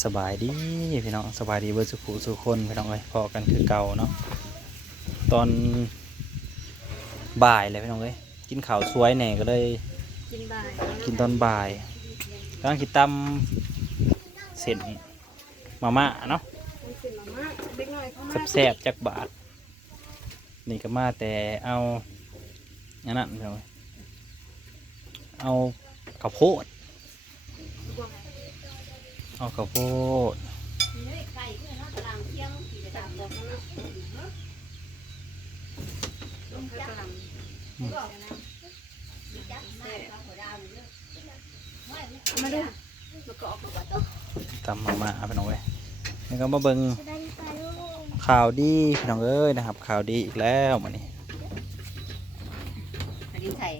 สบายดีพี่น้องสบายดีเบิร์สุขุสุขคนพี่น้องเลยพอกันคือเก่าเนาะตอนบ่ายเลยพี่น้องเลยกินข้าวสวยแหน่ก็เลยกินบ่ายกินตอนบ่ายกำลังคิดตำเส้นมาม่าเนาะมันกินมาม่าเด็กน้อยเขามาแซ่บๆจักบาท นี่ก็มาแต่เอาอันนั้นพี่น้องเอ้ยเอาข้าวโพด เอาข้าวโพดลงกระหล่ำมาดูมากรอกมาบัดตำมาม่าพี่น้องเอ้ยนี่ก็มาเบิ่งข่าวดีพี่น้องเอ้ยนะครับ ข่าวดีอีกแล้วมานี่อันนี้ใส่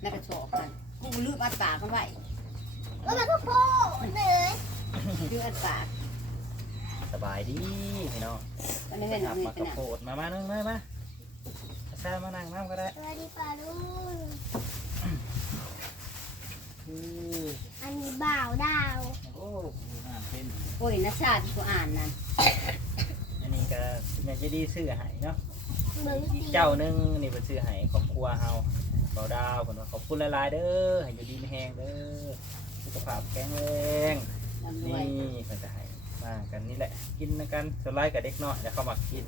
แล้วก็โฉบกันกูลืมอัดปากมันไว้ก็มันก็โพดเลย ลืมอัดปากสบายดีพี่น้องมันไม่เป็นขับมีมาเป็นกระอะโปดมามานึงมามาแซ่มานั่งน้ำก็ได้สวัสดีป่าลุงอืออันนี้บ่าวดาว โอ้อ่านเป็นโอ้ยนัชชาติกูอ่านนั่นอันนี้ก็แม่จะดีซื้อให้เนาะเมืองสีเจ้าหนึงนี่เป็นซื้อให้ครอบครัวเฮาเบาดาวคนว่าขอบคุณหลายๆเด้อให้อยู่ดีไม่แห้งเด้อสุขภาพแข็งแรง ลำรนี่วยเพิ่นจะให้มากันนี่แหละ กินกันสวนไลกับเด็กน้อยแล้วเขามากิน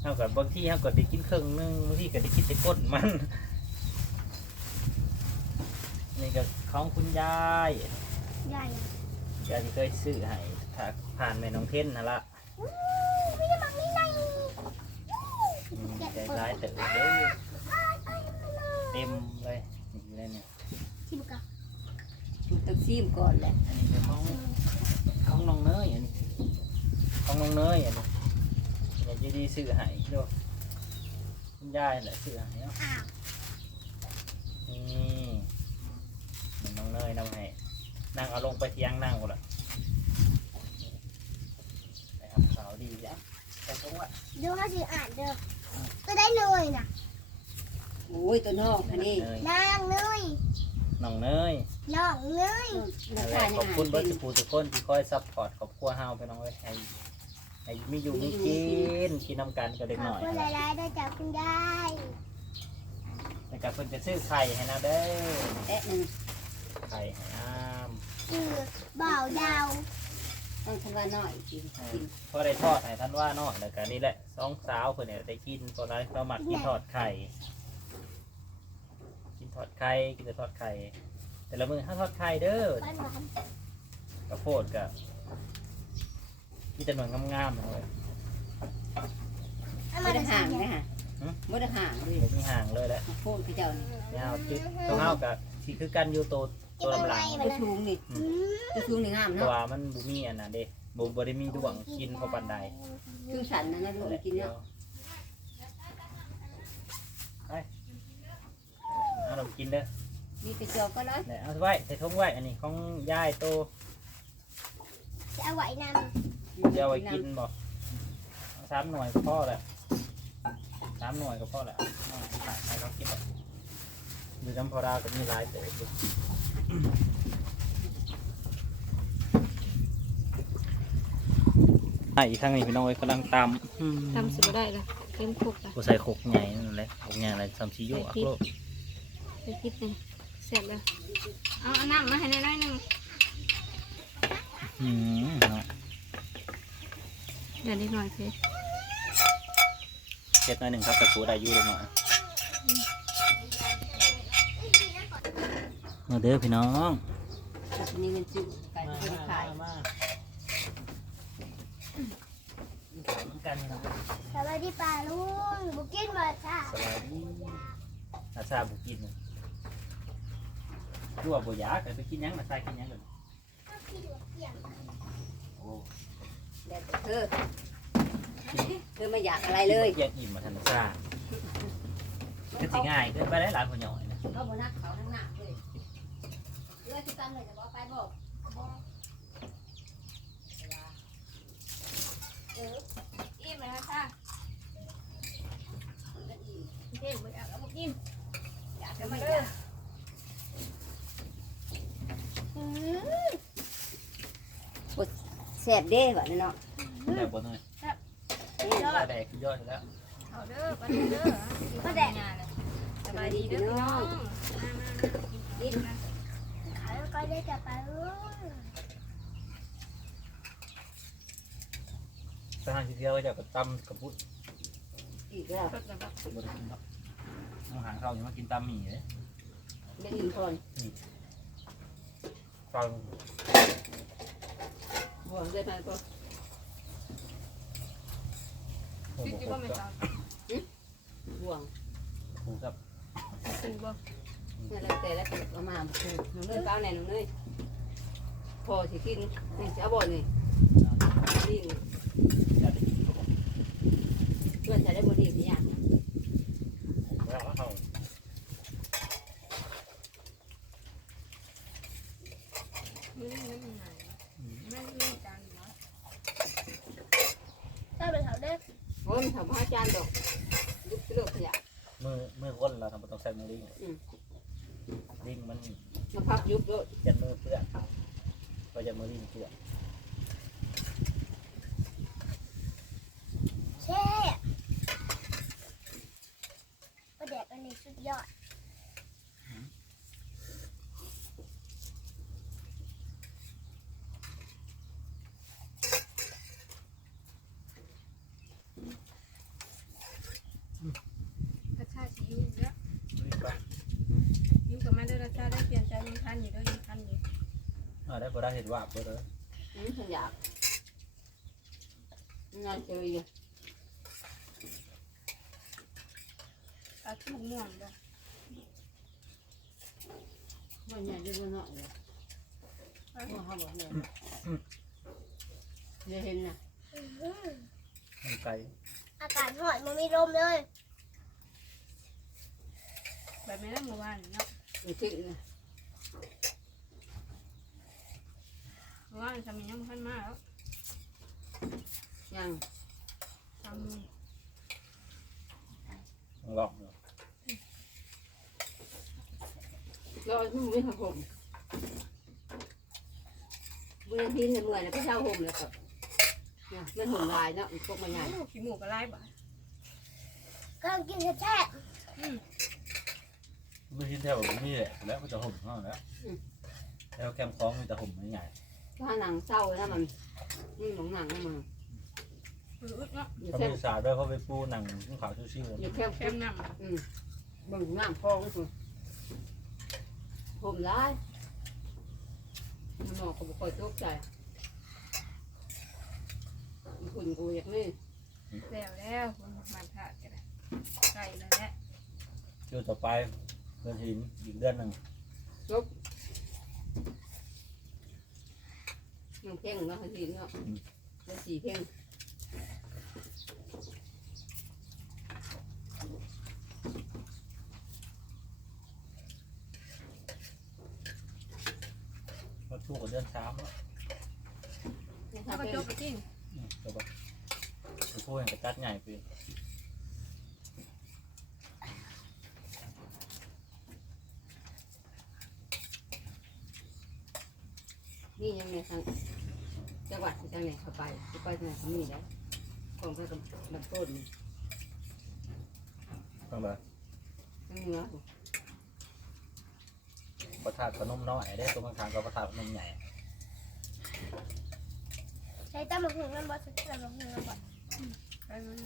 เท่ากับบางที่เท่ากับได้กินครึ่งหนึงบางที่ก็ได้กินแต่ก้นมัน นี่ก็ของคุณยายใหญ่ยายที่เคยซื้อให้ถ้าผ่านแม่น้องเทนนั่นละไม่ได้มังนี่ไงอืมใจร้ายเติบเด้อเต็มเลยนี่อยู่ในเนี่ยชิบุกะ ถูกตักซีมก่อนแหละอันนี้เป็นของของน้องเนยอันนี้ของน้องเนยอันนี้ยายจะดีซื้อให้ดูคุณยายแหละซื้อให้เนาะอ้าวนี่เหมือนน้องเนยนำให้นั่งเอาลงไปเทียงนั่งกูละนะครับขาวดีจ้ะแต่ตรงว่าดูเขาสิอ่านเด้อก็ได้เลยนะโอ้ยตัวนอกอันนี้เนยนางเนย น้องเนยน้องเนยนันั่ชนแหชาละติขยัอบงอ่าคุณนเบิเป็ร์นดผู้ทุกคนที่คอยซัพพอร์ตครอบครัวเฮาไปน้องเอ้ยให้ให้มีอยู่มีกินกินน้ำกันกับเด็กขหอบน่อยคุณหลายๆได้จากคุณยายแล้วก็เพิ่นจะซื้อไข่ให้นะเด้อเอ๊ะหนึ่งไข่ให้อ้ามคือบ่าวดาวต้องทำว่าน้อยกินกินพอได้ทอดให้ท่านว่าเนาะแล้วก็นี่แหละสองสาวเพิ่นเนี่ยได้กินตอนนั้นเราหมักกินทอดไข่กิน ทอดไข่กินแต่ทอดไข่แต่ละมือห้ามทอดไข่เด้อบ้านหวานกระโพดกับมีจำนวนงามๆเลยเอาไม่มาได้ได้ห่าห่างงนะฮะไม่ได้ห่างเลยเดี๋ยวมีห่างเลยแหละโค่นพี่เจ้านี่ยาวติดตรงเฮากับที่คือกันอยู่ตัวตัวลำหลังตัวชูงนี่อืมตัวชูงนี่งามเพเนาะราะว่ามันบุมีอันนั้นเด้บุบได้มีดวงกินเพราะปันใดชูสันนะนะลูกกินเนาะ ไป เอาเรากินเด้อมีแต่จอก็ร้อยเนี่ยเอาไว้ใส่ทงไว้อันนี้ของยายโตจะเอาไว้นเดี๋ยวเอาไว้กินบ่เอาสามหน่วยก็พอแหละสามหน่วยก็พอแหละเอาให้เขากินแบบอยู่น้ำพอดาก็มีหลายเต๋ออยู่อะอีกครั้งนี้พี่น้องเอ้ยกำลังตำอืมทำสุดได้ละเต็มคุกละ กูใส่ขกใหญ่นั่นแหละขกใหญ่อะไรทำซีโย่อักโลก ไปคิดหนึ่งเสร็จแล้วเอาเอาน้ำมาให้น้อยๆหนึ่งอืมเนาะเดี๋ยวนิดหน่อยเพชรเช็ดหน่อยหนึ่งครับกระสูได้อยูเลยหน่อยมาเด้อพี่น้องอันนี้มันจุกันไม่ได้ขายมากันนะำสวัสดีป่าลุงบุกินบ่จ้าสบายดีอาซาบุกิน รั่วบ่อยากไปกินหยังมาใส่กินหยังเลยโอ้เดี๋ยวเธอเธอไม่อยากอะไรเลยอยากอิ่มมาทันซาก็สิง่ายเกินไปได้หลายคนหน่อยนะเขาบนักเขาทั้งหนักเลยเลือดที่ตั้มเลยจะบอกไปบอก อิ่มเลยค่ะเท่ไม่อยากเอาบุกอิ่ม อยากจะไม่อยาก อืม ส ซ่บเด้บ่เนาะแต่บนเลยนี่ปลาแดกยอดแล้วเอาเด้อไปเด้อก็แดกสบายดีเด้อพี่น้องกินนะเขาก็ได้จะปลาลุงสถานที่เที่ยวก็จะกระตำกระพุ้อีกแล้วสดแล้วก็บนกินครับอาหารเขาอย่ามากินตำหมี่เลยได้ยินคนฟัง บ่วงได้ไหมก็ผมคิดบอยู่ว่าไม่อกตามบ่วงผมกับกินบ่นี่แล้วแต่แล้วเอามาคือน้องเนยเป้าแน่น้องเนยพอสิกินนี่จะเอาบ่นี่ดีจะได้กินผมเพื่อนจะได้บ่ดีสิอย่างนะ แล้วเขา ไม่ได้ไม่มีไหนไม่มีจานเนาะ ถ้าเป็นเขาได้ โอ้ยทำห้าจานดอกยุบเลือกขยะมือมือก้นเราทำต้องใส่มือลิงลิงมันมาพักยุบด้วยยันมือเปื้อนก็จะมือลิงเปื้อน เช่ก็แดกอันนี้สุดยอด รสชาติซิวเยอะ ลิงไป ยูกับมาเด้อรสชาติได้เป ลี่ยนใจมีคันอยู่เด้อมีคันอยู่อ่าได้พอได้เห็นว่าเพื่อเลยอืมขยะงานเจออยู่เอาทุกม่วนบ่วันนี้จะดูเนาะเลยว่าเขาบอกเลยจะเห็นนะอื้อหือมันไกลอากาศหอดมันมีลมเลย แบบนี้แล้วเมื่อวานเนาะ มันคิดนะ เมื่อวานจะมีน้ำพันมากแล้วยังทำมือต้องลองเนาะเราไม่มีผ้าห่มบุญพินเมื่อยแล้วก็เช่าห่มแล้วกับมันห่มลายเนาะพวกมันใหญ่โอ้ขี้หมูกระไรบ่กำลังกินแช่มือที่แถวนี่แหละแล้วก็จะห่มข้างแล้วแล้วแคมคล้องมีแต่ห่มไม่ใหญ่ ถ้าหนังเศร้านะมันนี่หนังหนังนะมันมืออึดเนาะอยู่เขาแค่มีสาด้วยเขาไปปูหนังขาวชิวอยู่แค่แคมน้อืมบึงน้ำคลองคุณห่มลายมันหมอกก็บุคอยตกใจคุณกูอยากนี่ำแล้วแล้วมันมันขาดกันไก่แล้วแหละๆเที่ยวต่อไปเดือนหินอีกเดือนหนึ่ง ยังเพ่งเนาะทีเนาะเป็นสีเพ่งก็ช่วงกับเดือนสามแล้วแล้วก็จบไปจริงอืมก็แบบไปพูดอย่างกระจัดใหญ่ไป นี่ยังไงทางจังหวัดที่จังไหนเข้าไปที่ไปทางไหนเขามีแล้วของไปกับลำต้นต้องแบบทั้งเนื้อประทาดขนมน้อยได้ตัวข้างๆก็ประทาดขนมใหญ่ใช้ตั้มมาหุงน้ำบอสใช้ตั้มมาหุงน้ำบอสไปมัน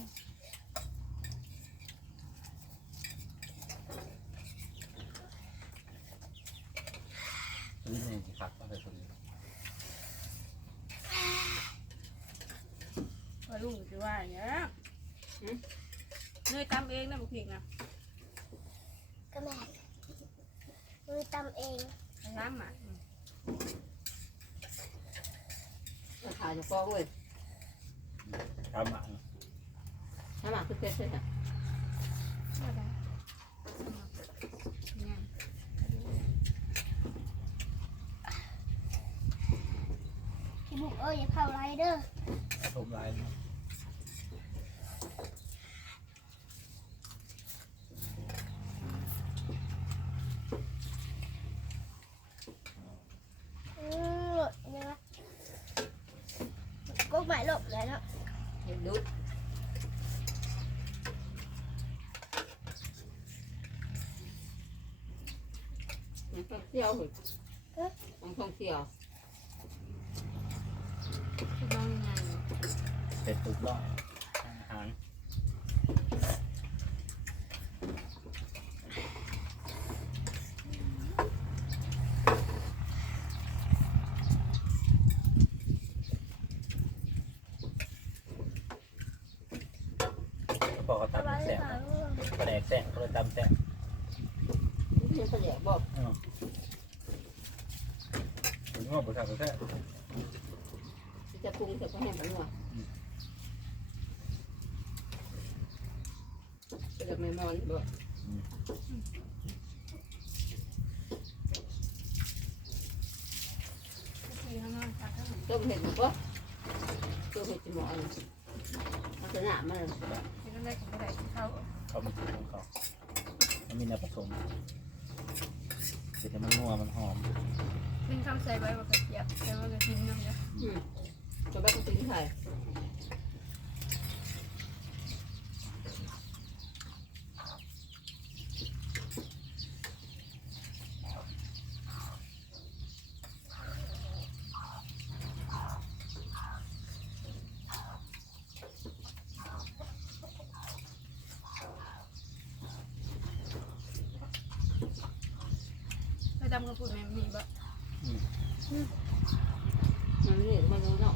ลิ้นนี่สิคักก็เลยคนนี้ พอลุงจะว่าอย่างเงี้ย เนยตำเองนะบุคิงนะก็แม่มือตำเองน้ำหมักราคาจะฟองเว้ยตามมาถ้ามาคือเพชรใช่ไหมพี่บุกเอ้ยอย่าเผาไรเด้อทมลายอืมหลุดเนี่ยวะ กใหม่หลบเลยเนาะ เห็ดดุดมันท่องเที่ ยวเหรอมันท่องเที่ยวพี่น้องงานเป็ดตุกล่องอาหารพอเขาสบายตำหแสรือบเปล่าปลาแดกแสบเขาเลยตำแสบมันก็อยากบอกถึ งว่าบุษราบุษราจะปรุงจะก็ให้มันนัวจะไม่มอนบอกพี่ข้างนอกจากทั้งหมดต้มเห็ดมันก็ต้มเห็ดจีหมอนลักษณะมันพี่ต้องได้ของผู้เข้าเขามันกินของเขามันมีเนื้อผสมเดี๋ยวมันนัวมันหอม เป็นคำใส่ใบว่ากระเจี๊ยบแต่ว่ากระทิ้งน้ำเยอะอืมจะแบบก็ติ้งไข่ถ้าจำก็พูดแม่มีบ่ นนี่มันรู้เนาะ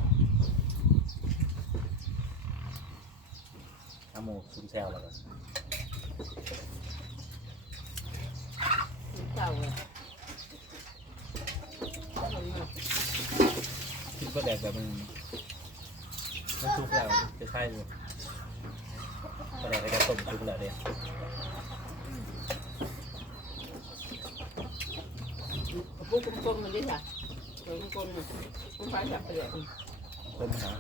ทำหมูซุนแซวแล้วก็เจ้าเลยมันมาคิดว่าแด กแบบมันมันทุกล้วจะคล้ายอยู่ปลาแดกก็จะต้มทุกแล้วเปุ๊บกลมๆมันดิค่ะตัวกลมๆน่ะมันจับไปเลยต้มหา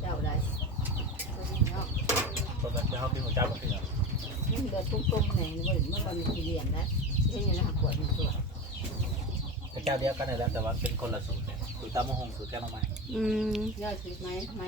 เจ้าได้เนาะต้มแล้วจะเขากินหัวเจ้ามาขึ้นเหรอมันเดือดกลมๆไหนมันมันมันมีเหลี่ยมนะเช่นนี้นะหักขวดมันตัวแต่เจ้าเดียวกันเลยแล้วแต่ว่าเป็นคนละสูตรเนี่ยสูตรตามะฮงสูตรแก้วน้ำไม้อืมยอยสุดไหมไหม